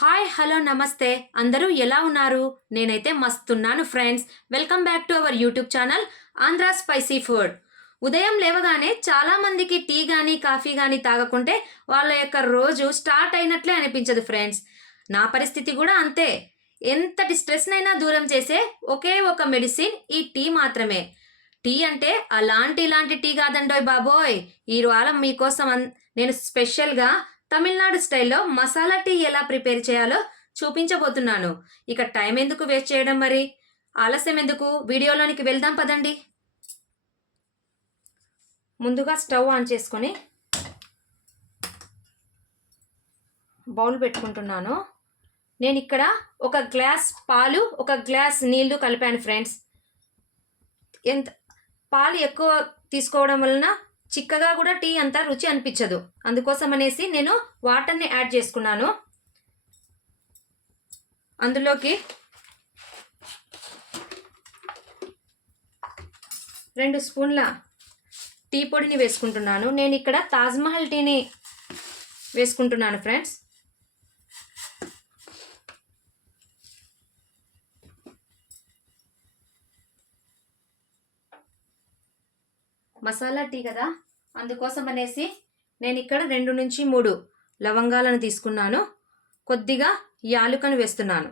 Hi hello నమస్తే అందరూ ఎలా ఉన్నారు? నేనైతే మస్తున్నాను friends. Welcome back to our YouTube channel Andhra spicy food. ఉదయం లేవగానే చాలా మందికి టీ కానీ కాఫీ కానీ తాగకుంటే వాళ్ళ యొక్క రోజు స్టార్ట్ అయినట్లే అనిపించదు ఫ్రెండ్స్. నా పరిస్థితి కూడా అంతే. ఎంతటి స్ట్రెస్నైనా దూరం చేసే ఒకే ఒక మెడిసిన్ ఈ టీ మాత్రమే. టీ అంటే అలాంటి ఇలాంటి టీ కాదండోయ్ బాబోయ్. ఈ వారం మీకోసం నేను స్పెషల్గా తమిళనాడు స్టైల్లో మసాలా టీ ఎలా ప్రిపేర్ చేయాలో చూపించబోతున్నాను. ఇక టైం ఎందుకు వేస్ట్ చేయడం, మరి ఆలస్యం ఎందుకు, వీడియోలోనికి వెళ్దాం పదండి. ముందుగా స్టవ్ ఆన్ చేసుకొని బౌల్ పెట్టుకుంటున్నాను. నేను ఇక్కడ ఒక గ్లాస్ పాలు ఒక గ్లాస్ నీళ్లు కలిపాను ఫ్రెండ్స్. పాలు ఎక్కువ తీసుకోవడం వలన చిక్కగా కూడా టీ అంతా రుచి అనిపించదు. అందుకోసం అనేసి నేను వాటర్ని యాడ్ చేసుకున్నాను. అందులోకి 2 స్పూన్ల టీ పొడిని వేసుకుంటున్నాను. నేను ఇక్కడ తాజ్మహల్ టీని వేసుకుంటున్నాను ఫ్రెండ్స్. మసాలా టీ కదా, అందుకోసం అనేసి నేను ఇక్కడ 2 నుంచి 3 లవంగాలను తీసుకున్నాను. కొద్దిగా యాలుకను వేస్తున్నాను.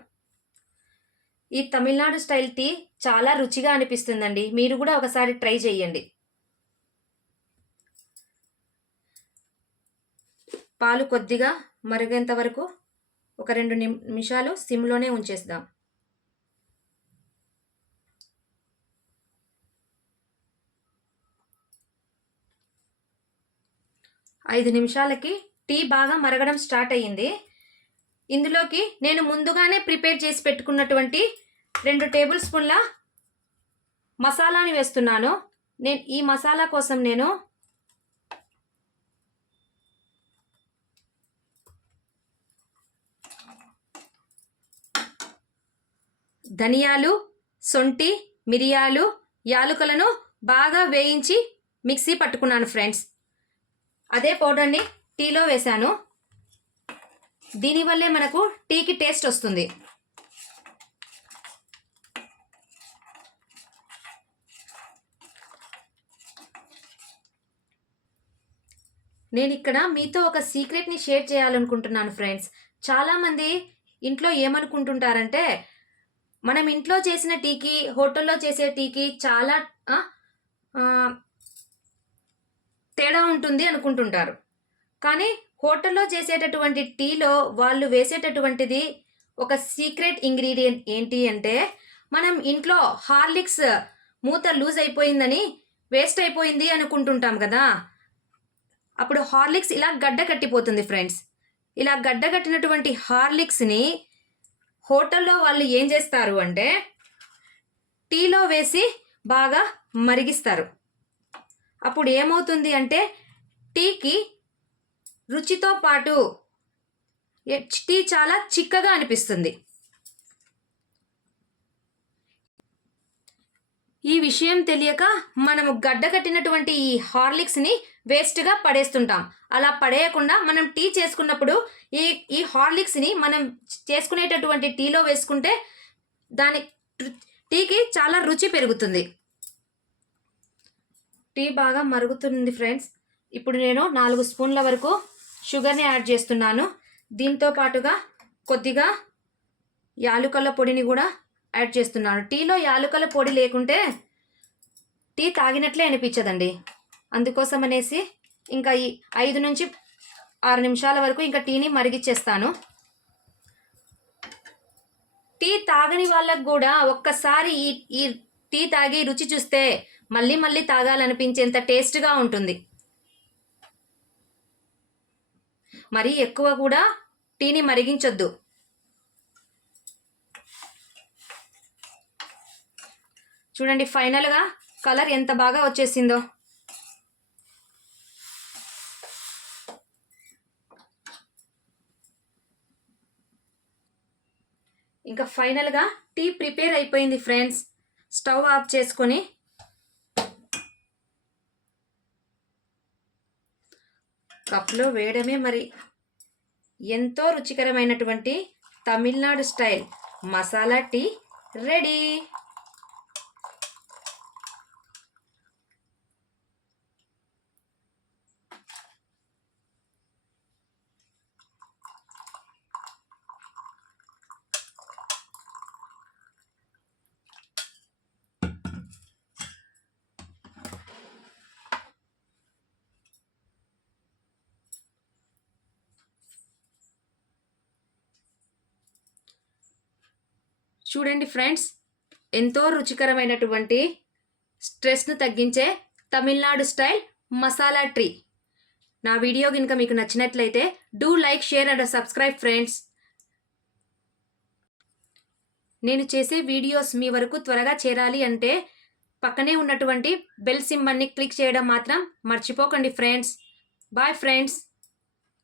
ఈ తమిళనాడు స్టైల్ టీ చాలా రుచిగా అనిపిస్తుందండి. మీరు కూడా ఒకసారి ట్రై చేయండి. పాలు కొద్దిగా మరిగేంత వరకు ఒక 2 నిమిషాలు సిమ్లోనే ఉంచేద్దాం. 5 నిమిషాలకి టీ బాగా మరగడం స్టార్ట్ అయ్యింది. ఇందులోకి నేను ముందుగానే ప్రిపేర్ చేసి పెట్టుకున్నటువంటి 2 టేబుల్ స్పూన్ల మసాలాని వేస్తున్నాను. ఈ మసాలా కోసం నేను ధనియాలు, సొంటి, మిరియాలు, యాలుకలను బాగా వేయించి మిక్సీ పట్టుకున్నాను ఫ్రెండ్స్. అదే పౌడర్ని టీలో వేశాను. దీనివల్లే మనకు టీకి టేస్ట్ వస్తుంది. నేను ఇక్కడ మీతో ఒక సీక్రెట్ని షేర్ చేయాలనుకుంటున్నాను ఫ్రెండ్స్. చాలామంది ఇంట్లో ఏమనుకుంటుంటారంటే, మనం ఇంట్లో చేసిన టీకి హోటల్లో చేసే టీకి చాలా తేడా ఉంటుంది అనుకుంటుంటారు. కానీ హోటల్లో చేసేటటువంటి టీలో వాళ్ళు వేసేటటువంటిది ఒక సీక్రెట్ ఇంగ్రీడియంట్ ఏంటి అంటే, మనం ఇంట్లో హార్లిక్స్ మూత లూజ్ అయిపోయిందని వేస్ట్ అయిపోయింది అనుకుంటుంటాం కదా. అప్పుడు హార్లిక్స్ ఇలా గడ్డ కట్టిపోతుంది ఫ్రెండ్స్. ఇలా గడ్డ కట్టినటువంటి హార్లిక్స్ని హోటల్లో వాళ్ళు ఏం చేస్తారు అంటే టీలో వేసి బాగా మరిగిస్తారు. అప్పుడు ఏమవుతుంది అంటే టీకి రుచితో పాటు టీ చాలా చిక్కగా అనిపిస్తుంది. ఈ విషయం తెలియక మనము గడ్డ కట్టినటువంటి ఈ హార్లిక్స్ని వేస్ట్గా పడేస్తుంటాం. అలా పడేయకుండా మనం టీ చేసుకున్నప్పుడు ఈ హార్లిక్స్ని మనం చేసుకునేటటువంటి టీలో వేసుకుంటే దాని టీకి చాలా రుచి పెరుగుతుంది. టీ బాగా మరుగుతుంది ఫ్రెండ్స్. ఇప్పుడు నేను 4 స్పూన్ల వరకు షుగర్ని యాడ్ చేస్తున్నాను. దీంతో పాటుగా కొద్దిగా యాలుకల పొడిని కూడా యాడ్ చేస్తున్నాను. టీలో యాలుకల పొడి లేకుంటే టీ తాగినట్లే అనిపించదండి. అందుకోసం అనేసి ఇంకా ఈ 5 నుంచి 6 నిమిషాల వరకు ఇంకా టీని మరిగిచ్చేస్తాను. టీ తాగని వాళ్ళకు కూడా ఒక్కసారి ఈ టీ తాగి రుచి చూస్తే మళ్ళీ మళ్ళీ తాగాలనిపించేంత టేస్ట్గా ఉంటుంది. మరీ ఎక్కువ కూడా టీని మరిగించొద్దు. చూడండి ఫైనల్గా కలర్ ఎంత బాగా వచ్చేసిందో. ఇంకా ఫైనల్గా టీ ప్రిపేర్ అయిపోయింది ఫ్రెండ్స్. స్టవ్ ఆఫ్ చేసుకొని కప్లో వేయడమే మరి. ఎంతో రుచికరమైనటువంటి Tamil Nadu style masala tea ready. చూడండి ఫ్రెండ్స్, ఎంతో రుచికరమైనటువంటి స్ట్రెస్ను తగ్గించే తమిళనాడు స్టైల్ మసాలా టీ. నా వీడియో కనుక మీకు నచ్చినట్లయితే do like, share and subscribe friends. నేను చేసే వీడియోస్ మీ వరకు త్వరగా చేరాలి అంటే పక్కనే ఉన్నటువంటి బెల్ సింబల్ని క్లిక్ చేయడం మాత్రం మర్చిపోకండి ఫ్రెండ్స్. Bye friends.